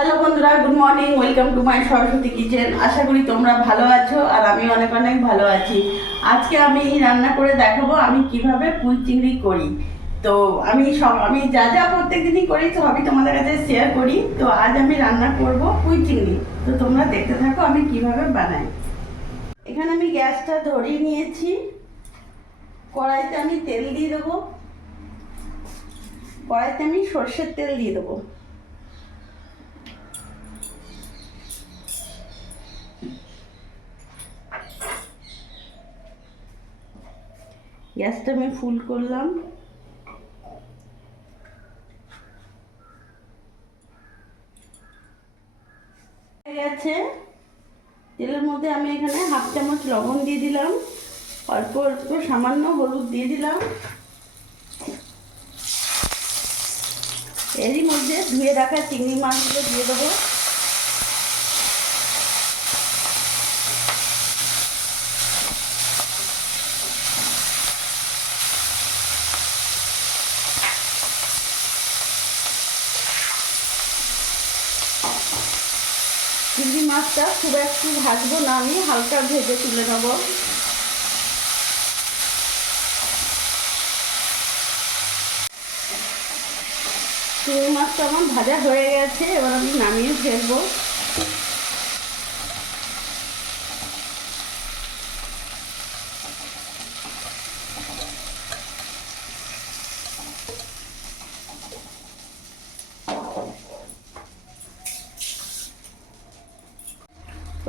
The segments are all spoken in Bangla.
হ্যালো বন্ধুরা, good morning. Welcome to my Saraswati kitchen. আশা করি তোমরা ভালো আছো আর আমি অনেক অনেক ভালো আছি। আজকে আমি রান্না করে দেখাবো আমি কিভাবে পুঁই চিংড়ি করি। তো আমি যা যা প্রত্যেকদিনই করি তো আমি তোমাদের কাছে শেয়ার করি। তো আজ আমি রান্না করব পুঁই চিংড়ি। তো তোমরা দেখতে থাকো আমি কিভাবে বানাই। এখানে আমি গ্যাসটা ধরিয়ে নিয়েছি। কড়াইতে আমি তেল দিয়ে দেবো। কড়াইতে আমি সর্ষের তেল দিয়ে দেবো। গ্যাসটা আমি ফুল করলাম। গেছে তেলের মধ্যে আমি এখানে হাফ চামচ লবণ দিয়ে দিলাম, অল্প অল্প সামান্য হলুদ দিয়ে দিলাম। এরই মধ্যে ধুয়ে রাখা চিংড়ি মাছগুলো দিয়ে দেবো। চিংড়ি মাছটা খুব একটু ভাজবো না, আমি হালকা ভেজে তুলে নেবো। চিংড়ি মাছটা আমার ভাজা হয়ে গেছে, এবার আমি নামিয়ে ফেলবো।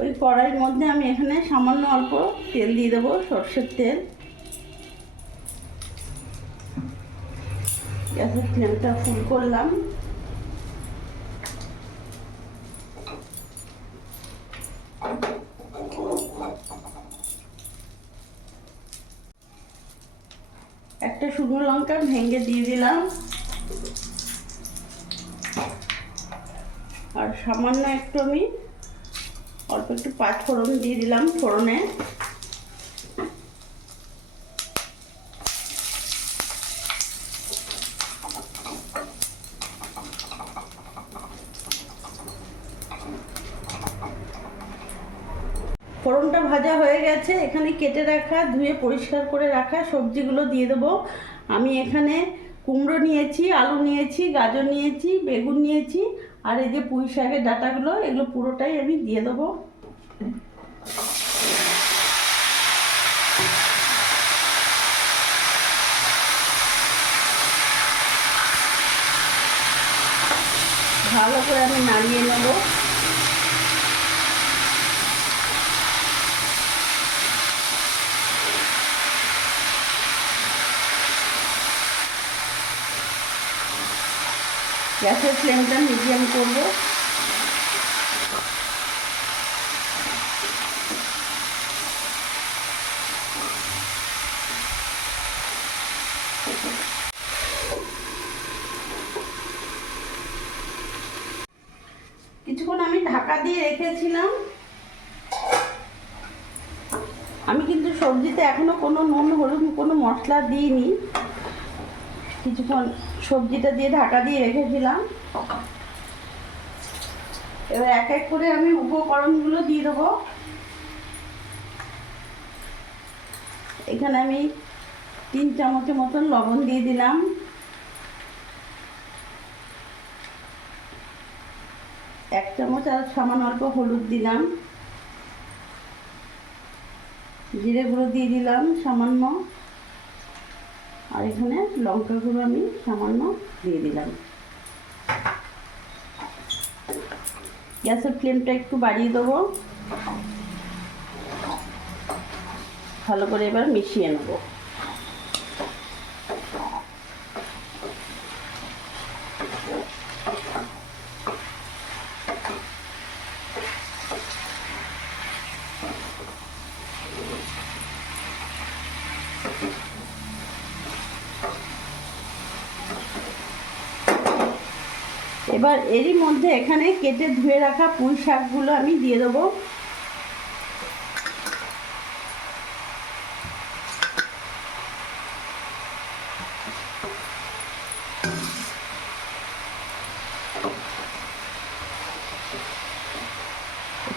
ওই কড়াইয়ের মধ্যে আমি এখানে সামান্য অল্প তেল দিয়ে দেবো, সর্ষের তেল। গ্যাসের ফ্লেমটা ফুল করলাম। একটা শুকনো লঙ্কা ভেঙে দিয়ে দিলাম, আর সামান্য একটু আমি অল্প একটু পাঁচ ফোড়ন দিয়ে দিলাম। ফোড়নে ফোড়নটা ভাজা হয়ে গেছে। এখানে কেটে রাখা, ধুয়ে পরিষ্কার করে রাখা সবজিগুলো দিয়ে দেবো। আমি এখানে কুমড়ো নিয়েছি, আলু নিয়েছি, গাজর নিয়েছি, বেগুন নিয়েছি, আর এই যে পুঁই শাকের ডাঁটাগুলো, এগুলো পুরোটাই আমি দিয়ে দেবো। ভালো করে আমি নাড়িয়ে নেবো। গ্যাসের ফ্লেমটা মিডিয়াম করব। কিছুক্ষণ আমি ঢাকা দিয়ে রেখেছিলাম। আমি কিন্তু সবজিতে এখনো কোনো নুন হলুদ কোনো মশলা দিইনি। কিছুক্ষণ সবজিটা দিয়ে ঢাকা দিয়ে রেখেছিলাম। এবার এক এক করে আমি উপকরণগুলো দিয়ে দেবো। এখানে আমি 3 চামচের মতন লবণ দিয়ে দিলাম, 1 চামচ আর সামান্য অল্প হলুদ দিলাম, জিরে গুঁড়ো দিয়ে দিলাম সামান্য, আর এখানে লঙ্কা গুঁড়ো আমি সামান্য দিয়ে দিলাম। গ্যাসের ফ্লেমটা একটু বাড়িয়ে দেবো। ভালো করে এবার মিশিয়ে নেব। এবার এরই মধ্যে এখানে কেটে ধুয়ে রাখা পুঁই শাকগুলো আমি দিয়ে দেবো।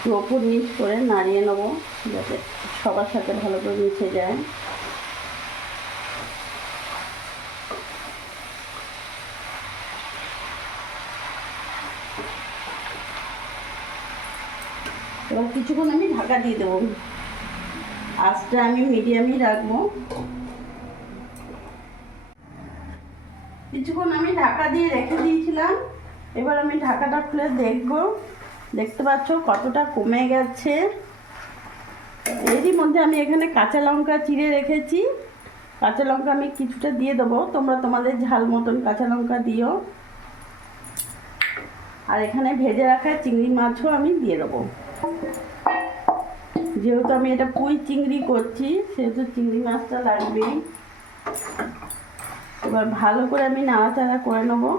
একটু ওপর নিচ করে নাড়িয়ে নেবো যাতে সবার সাথে ভালো করে মিশে যায়। এবার কিছুক্ষণ আমি ঢাকা দিয়ে দেবো, আঁচটা আমি মিডিয়ামই রাখবো। কিছুক্ষণ আমি ঢাকা দিয়ে রেখে দিয়েছিলাম, এবার আমি ঢাকাটা খুলে দেখবো। দেখতে পাচ্ছ কতটা কমে গেছে। এরই মধ্যে আমি এখানে কাঁচা লঙ্কা চিড়ে রেখেছি, কাঁচা লঙ্কা আমি কিছুটা দিয়ে দেবো, তোমরা তোমাদের ঝাল মতন কাঁচা লঙ্কা দিও। আর এখানে ভেজে রাখা চিংড়ি মাছও আমি দিয়ে দেবো। যেহেতু আমি এটা পুঁই চিংড়ি করছি সেহেতু চিংড়ি মাছটা লাগবেই। এবার ভালো করে আমি নাড়াচাড়া করে নেবো।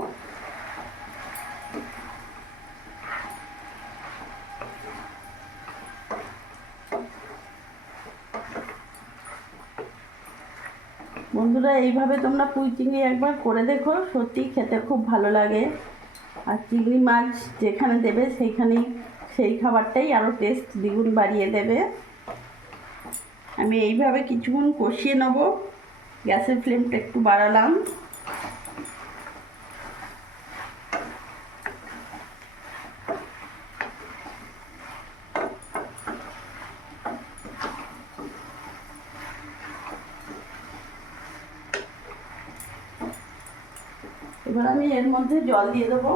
বন্ধুরা, এইভাবে তোমরা পুঁই চিংড়ি একবার করে দেখো, সত্যি খেতে খুব ভালো লাগে। আর চিংড়ি মাছ যেখানে দেবে সেইখানেই সেই খাবারটাই আরও টেস্ট দ্বিগুণ বাড়িয়ে দেবে। আমি এইভাবে কিছুক্ষণ কষিয়ে নেব, গ্যাসের ফ্লেমটা একটু বাড়ালাম। এবার আমি এর মধ্যে জল দিয়ে দেবো।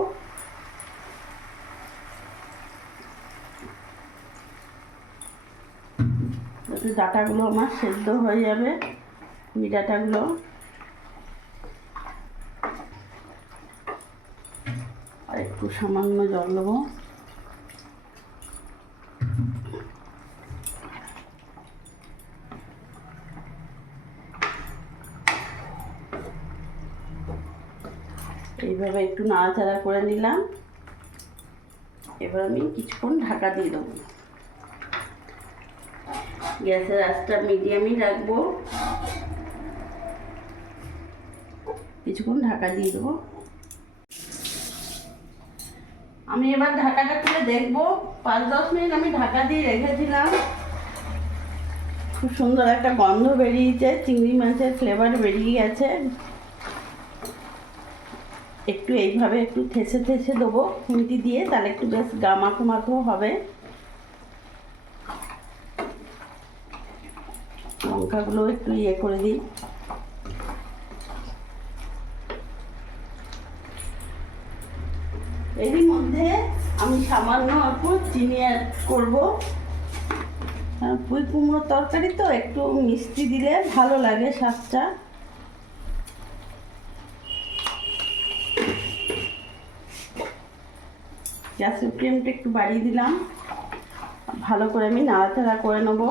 যাতে ডাঁটাগুলো আমার সেদ্ধ হয়ে যাবে, ডাঁটাগুলো। আর একটু সামান্য জল দেবো। এইভাবে একটু নাড়াচাড়া করে নিলাম। এবার আমি কিছুক্ষণ ঢাকা দিয়ে দেবো। গ্যাসের আঁচটা মিডিয়ামই রাখবো, কিছুক্ষণ ঢাকা দিয়ে দেবো। আমি এবার ঢাকাটা খুলে দেখবো। 5-10 মিনিট আমি ঢাকা দিয়ে রেখেছিলাম, খুব সুন্দর একটা গন্ধ বেরিয়েছে, চিংড়ি মাছের ফ্লেভার বেরিয়ে গেছে। একটু এইভাবে একটু থেসে থেসে দেবো খুন্তি দিয়ে, তাহলে একটু বেশ গা মাখো মাখো হবে। লঙ্কাগুলো একটু ইয়ে করে দিই। এরই মধ্যে আমি সামান্য একটু চিনি অ্যাড করবো। পুঁই কুমড়োর তরকারি তো একটু মিষ্টি দিলে ভালো লাগে স্বাদটা। গ্যাসের ফ্লেমটা একটু বাড়িয়ে দিলাম, ভালো করে আমি নাড়াচাড়া করে নেব।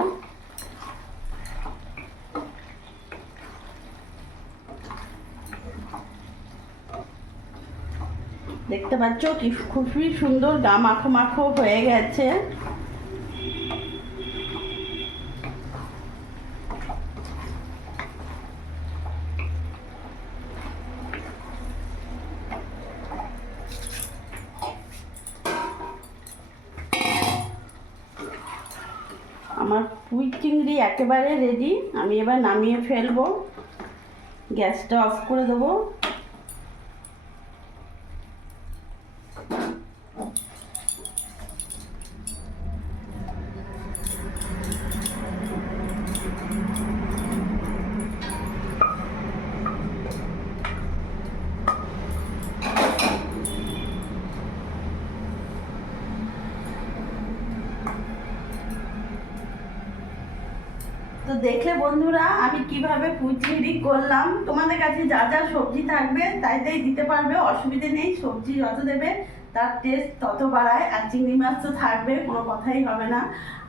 দেখতে পাচ্ছ কি খুবই সুন্দর গা মাখো মাখো হয়ে গেছে। আমার পুঁই চিংড়ি একেবারে রেডি। আমি এবার নামিয়ে ফেলবো, গ্যাসটা অফ করে দেবো। তো দেখলে বন্ধুরা আমি কিভাবে পুঁই চিংড়ি করলাম। তোমাদের কাছে যা যা সবজি থাকবে তাই তাই দিতে পারবে, অসুবিধে নেই। সবজি যত দেবে তার টেস্ট তত বাড়ায়। আর চিংড়ি মাছ তো থাকবে, কোনো কথাই হবে না।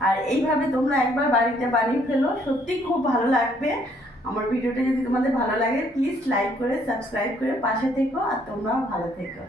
আর এইভাবে তোমরা একবার বাড়িতে বানিয়ে ফেলো, সত্যি খুব ভালো লাগবে। আমার ভিডিওটা যদি তোমাদের ভালো লাগে প্লিজ লাইক করে সাবস্ক্রাইব করে পাশে থেকো, আর তোমরাও ভালো থেকো।